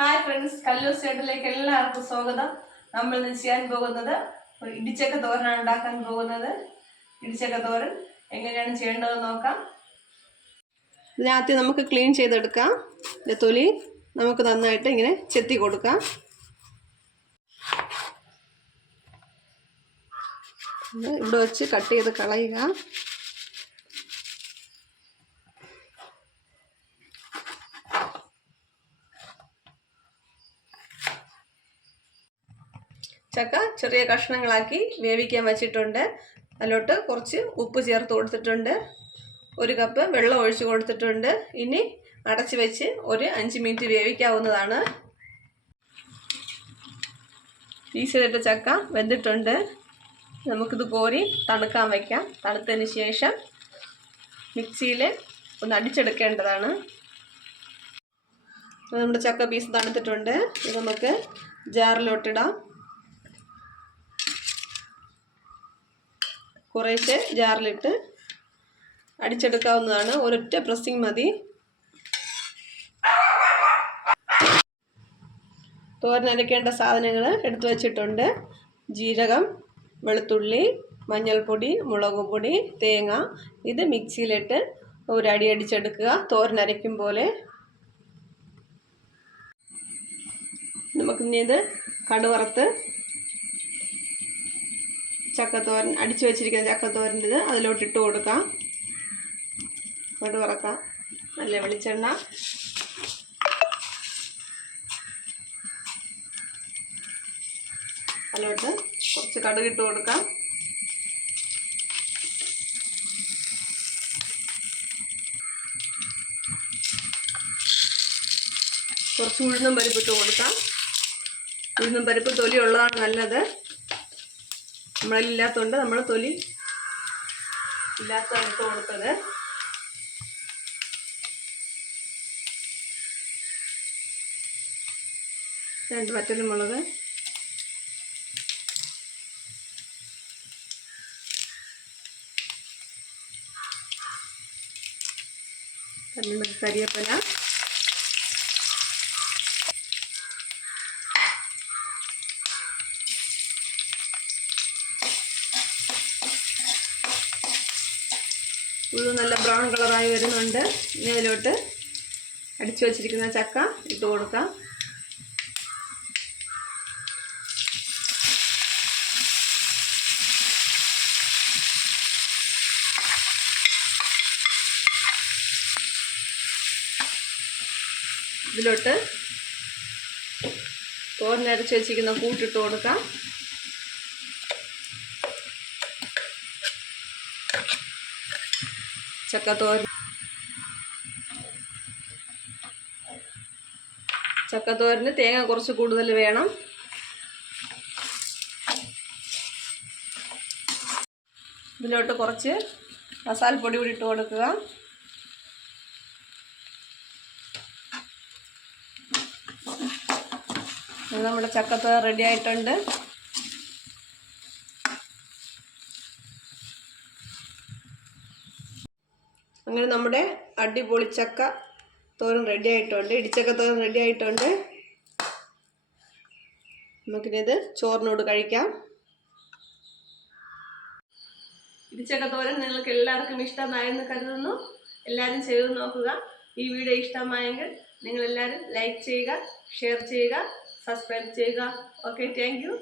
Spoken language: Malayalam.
ഹായ് ഫ്രണ്ട്സ്, കല്ലൂസ് ചേട്ടനിലേക്ക് എല്ലാവർക്കും സ്വാഗതം. നമ്മൾ ഇന്ന് ചെയ്യാൻ പോകുന്നത് ഒരു ഇടിച്ചക്ക തോരനാണ് ഉണ്ടാക്കാൻ പോകുന്നത്. ഇടിച്ചക്ക തോരൻ എങ്ങനെയാണ് ചെയ്യേണ്ടതെന്ന് നോക്കാം. ഇതിനകത്ത് നമുക്ക് ക്ലീൻ ചെയ്തെടുക്കാം. ഇതിൻ്റെ തൊലി നമുക്ക് നന്നായിട്ട് ഇങ്ങനെ ചെത്തി കൊടുക്കാം. ഇവിടെ വെച്ച് കട്ട് ചെയ്ത് കളയുക. ചക്ക ചെറിയ കഷ്ണങ്ങളാക്കി വേവിക്കാൻ വെച്ചിട്ടുണ്ട്. അതിലോട്ട് കുറച്ച് ഉപ്പ് ചേർത്ത് കൊടുത്തിട്ടുണ്ട്. 1 കപ്പ് വെള്ളം ഒഴിച്ച് കൊടുത്തിട്ടുണ്ട്. ഇനി അടച്ച് വെച്ച് ഒരു 5 മിനിറ്റ് വേവിക്കാവുന്നതാണ്. പീസിലിട്ട ചക്ക വെന്തിട്ടുണ്ട്. നമുക്കിത് കോരി തണുക്കാൻ വയ്ക്കാം. തണുത്തതിന് ശേഷം മിക്സിയിൽ ഒന്ന് അടിച്ചെടുക്കേണ്ടതാണ്. നമ്മുടെ ചക്ക പീസ് തണുത്തിട്ടുണ്ട്. ഇത് നമുക്ക് ജാറിലോട്ടിടാം. കുറേശ്ശെ ജാറിലിട്ട് അടിച്ചെടുക്കാവുന്നതാണ്. ഒരൊറ്റ പ്രസ്സിങ് മതി. തോരനരയ്ക്കേണ്ട സാധനങ്ങൾ എടുത്തു വച്ചിട്ടുണ്ട്. ജീരകം, വെളുത്തുള്ളി, മഞ്ഞൾപ്പൊടി, മുളക് പൊടി, തേങ്ങ. ഇത് മിക്സിയിലിട്ട് ഒരടി അടിച്ചെടുക്കുക, തോരനരയ്ക്കും പോലെ. നമുക്കിനി ഇത് കടുവറുത്ത് ചക്കത്തോരൻ അടിച്ചു വെച്ചിരിക്കുന്ന ചക്കത്തോരൻ്റെ ഇത് അതിലോട്ട് ഇട്ട് കൊടുക്കാം. കടുവറക്കാം. നല്ല വെളിച്ചെണ്ണ, അതിലോട്ട് കുറച്ച് കടുകിട്ട് കൊടുക്കാം. കുറച്ച് ഉഴുന്നും പരിപ്പിട്ട് കൊടുക്കാം. ഉഴുന്നും പരിപ്പ് തൊലി ഉള്ളതാണ് നല്ലത്. നമ്മളില്ലാത്തതുകൊണ്ട് നമ്മൾ തൊലി ഇല്ലാത്തതാണ് ഇട്ട് കൊടുത്തത്. രണ്ട് വറ്റൽമുളക്, കരിവേപ്പില, ഇത് നല്ല ബ്രൗൺ കളറായി വരുന്നുണ്ട്. ഇനി അതിലോട്ട് അടിച്ചു വച്ചിരിക്കുന്ന ചക്ക ഇട്ട് കൊടുക്കാം. ഇതിലോട്ട് തോരനരച്ച് വെച്ചിരിക്കുന്ന കൂട്ടിട്ട് കൊടുക്കാം. ചക്കത്തോരന് തേങ്ങ കുറച്ച് കൂടുതൽ വേണം. ഇതിലോട്ട് കുറച്ച് മസാലപ്പൊടി കൂടി ഇട്ട് കൊടുക്കുക. നമ്മുടെ ചക്കത്തോരൻ റെഡി ആയിട്ടുണ്ട്. അങ്ങനെ നമ്മുടെ അടിപൊളി ചക്ക തോരൻ റെഡി ആയിട്ടുണ്ട്. ഇടിച്ചക്ക തോരൻ റെഡി ആയിട്ടുണ്ട്. നമുക്കിത് ചോറിനോട് കഴിക്കാം. ഇടിച്ചക്ക തോരൻ നിങ്ങൾക്ക് എല്ലാവർക്കും ഇഷ്ടമായെന്ന് കരുതുന്നു. എല്ലാവരും ചെയ്ത് നോക്കുക. ഈ വീഡിയോ ഇഷ്ടമായെങ്കിൽ നിങ്ങളെല്ലാവരും ലൈക്ക് ചെയ്യുക, ഷെയർ ചെയ്യുക, സബ്സ്ക്രൈബ് ചെയ്യുക. Okay, thank you.